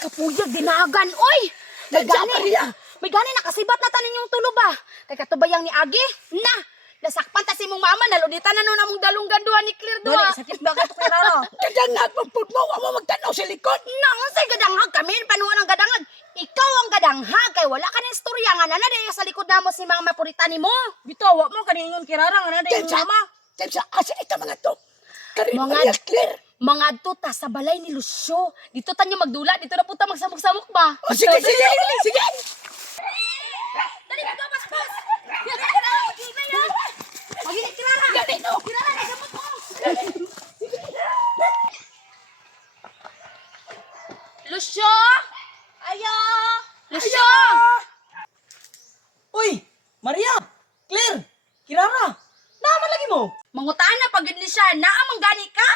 Kapuyag, dinagan, oy! May gani nakasibat na tanin yung tulo ba? Kay katubayang ni Agi? Na! Nasakpan ta si mong mama, nalunitan na nun among dalunggan duha ni Claire duha. Sakit ba ka to kay Rara? Kadangag pagpud mo, wa mo magtanaw sa likod. Nang unsay gadangag kami, panuan ang gadangag. Ikaw ang gadangag, kay wala ka na istorya nga nanay sa likod namo si mga mapuritani mo. Bitawa mo kaningon kay Rara nga na yung Tensa, mama. tensa, asa ita mga to? Karin Mga- Maria Claire. Mga tuta sa balay ni Lucio. Dito tanyo magdula, dito na punta magsamok-samok ba? O sige, sige, sige. Dali ka pas. Magiging kirara. Ganito. Kirara, nagamot mo. Lucio! Ayo! Lucio! Uy, Maria, Claire, Kirara, naman lagi mo. Mangutaan na pag yun ni siya, naamang gani ka?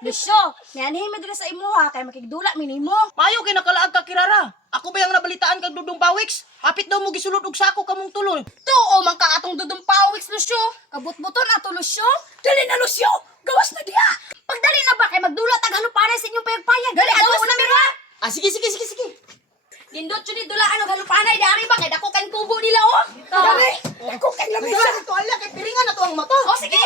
Lucio, niyanhin mo dira sa imuha kay makigdula minimo. Mayo kay nakalaag ka Kirara. Ako ba yung nabalitaan kag Dudong Pawiks? Hapit daw mo gisulod og sako kamong tulo. Tuo man ka atong dudong pawiks, Lucio. Kabut-buton ato, Lucio. Dali na, Lucio. Gawas na diha. Pagdali na ba kay magdula tag halupanay sa inyong payag-payag? Dali, agaw na mira. Ah, sige. Nindot yun dulaan og halupanay dari ba kay dako kan kubo nila oh. Dali. Ako kay lamesa. Nagdala to ala kay piringan na to ang mata. Oh sige.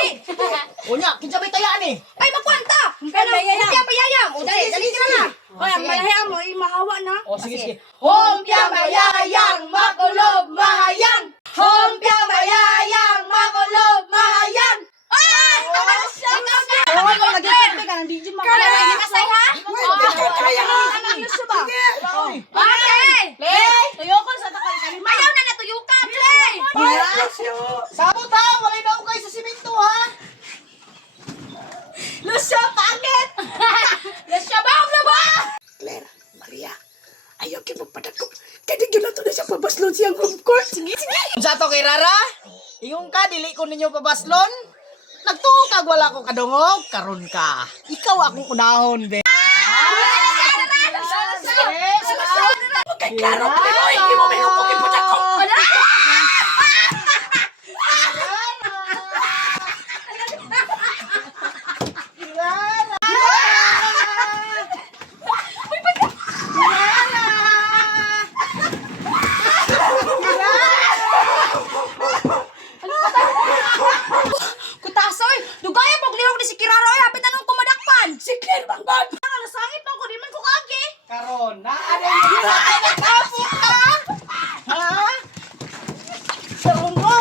Unya, kinsa may tayaan eh. Ay magkwanta. Kaya bayayam. Kaya bayayam. O dali, dali ka na. Hoy, ang malahayang mo mahawa na. Oh, sige. Hompya bayayang makulob mahayang. Hompya bayayang makulob mahayang. Ay! Oh, lagi ka nang DJ mo. Kaya lagi kasay ha? Kaya ha. Lucio ba? Okay. Play. Tuyo ko sa takal kalima. Ayaw na natuyuka, play. Lucio. Sabot ha, walay daw kay sa simento ha. Lucio, pangit. Nasyabaw na ba? Claire, Maria. Ayaw kayo magpadako. Kaya di na to na siya pabaslon siyang home court. Sige, sige. Unsa to kay Rara? Ingon ka dili ko ninyo pabaslon. Nagtuo kag wala ko kadungog, karon ka. Ikaw akong unahon, be. Kay klaro, pero hindi mo may hukong ipadako. Kutasoy, dugaya pag lihok ni si Kirara oy, hapit anong kumadakpan. Si Claire Bangbang. Nasangit pa ko, di man ko kagi. Karon, naada yung nagkapo ka. Ha? Sarungo.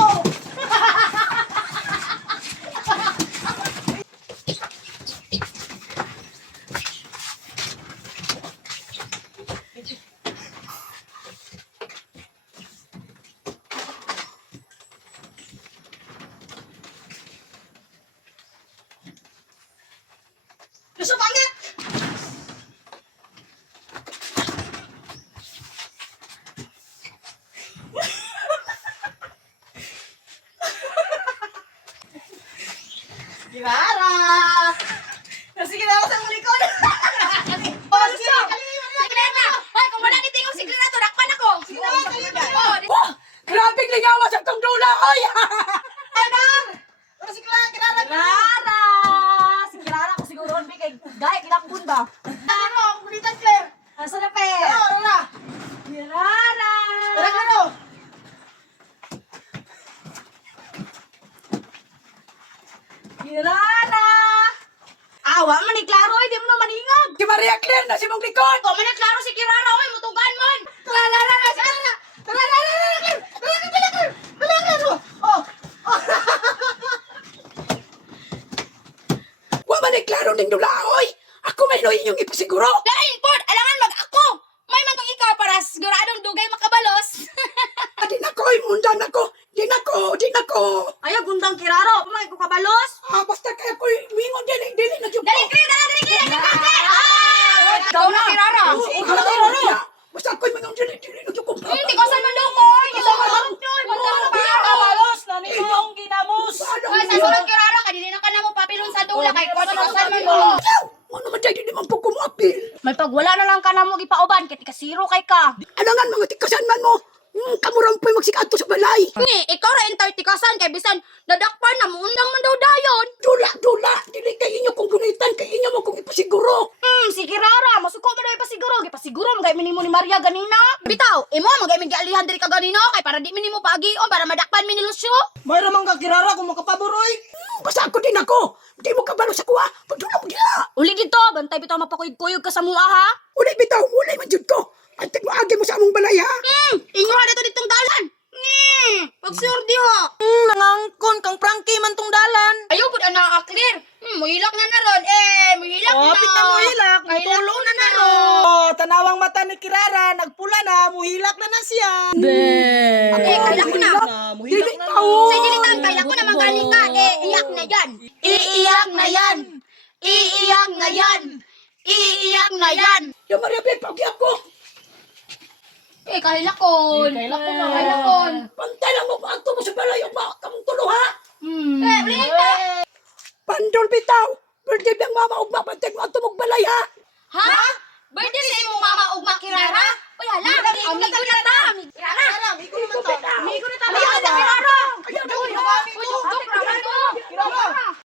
Lucio pangit. Kirara. Sige na ako sa likod. Oh, sige. Si Kirara. Ay, kung wala nitingog si Kirara, to dakpan ako. Oh, di- Oh, grabe lingawas ang tong dula. Oy. Pero si Kirara. Rara. Si Kirara ko siguro hindi kay gaya kilakbon ba? Ano, ang kulitan Claire. Asa na pe? Rara. Kirara. Ano? Kirara. Awa man ni Claro, hindi mo na maningag. Si Maria Claire na si mong likod. Ko man klaro si Kirara oy, mutugan man. Wa man ay klaro ning dula. Oy. Ako may no inyong ipasiguro. Lain pod, alangan mag ako. May man kang ikaw para siguradong dugay makabalos. Di na ko, imundan ako. Di na ko. Ayaw gundang Kiraro, pumay ko kabalos. Basta kaya ko, mingon dili na yung Dali kaya, dali ikaw na Kirara. Basta ako'y mingon dili na yung kumpa. Hindi ko saan man daw ko. Ito ka man. Kabalos na ninyong ginamos. Ay, sa sunod Kirara, kanina na ka na mo papilon sa dula kay ko saan man mo. Ano man dahil di naman po kumapil. May pagwala na lang ka na mo gipauban kay tika zero kay ka. Alangan mga tikasan man mo. Kamurang po'y magsikato sa balay. Ni, ikaw ra entire tikasan kay bisan nadakpan na mo undang man daw dayon. Dula. Dili kay inyo kung gunitan. Kay inyo mo kung ipasiguro. Si Kirara, masuko man gipasiguro magay minimo ni Maria ganina. Bitaw, imo magay min gialihan diri ka ganino kay para di minimo paagion para madakpan mi ni Lucio. Mayroon mang kakirara kung makapaboroy. Basta ako din ako. Di mo kabalo sa kuha. Pagdula mo gila. Uli dito, bantay bitaw mapakuyog-kuyog ka sa mua ha. Uli bitaw, uli man jud ko. Antig mo agi mo sa among balay ha. Inyo ha dito ditong dalan. Pagsurdi ho. Nangangkon kang Frankie man tong dalan. Ayaw pud ana clear. Muhilak na naron. Muhilak na. Oh, pita mo hilak. Mahilak Tulo na naron. Oh, tanawang mata ni Kirara, nagpula na, muhilak na siya. Kahilak ko na. Muhilak Dili na. tao. Sa dilitan, kahilak ko na mangani ka. Iyak na yan. Iiyak na yan. Iiyak na yan. Iiyak na yan. Yung Maria Ben, pagi ako. Kahilakon. Kahilakon. Pantay lang mo paagto mo sa balay. Yung mga kamong tulo ha. Ulit na. Pandol bitaw. Birthday ng mama ug mapantay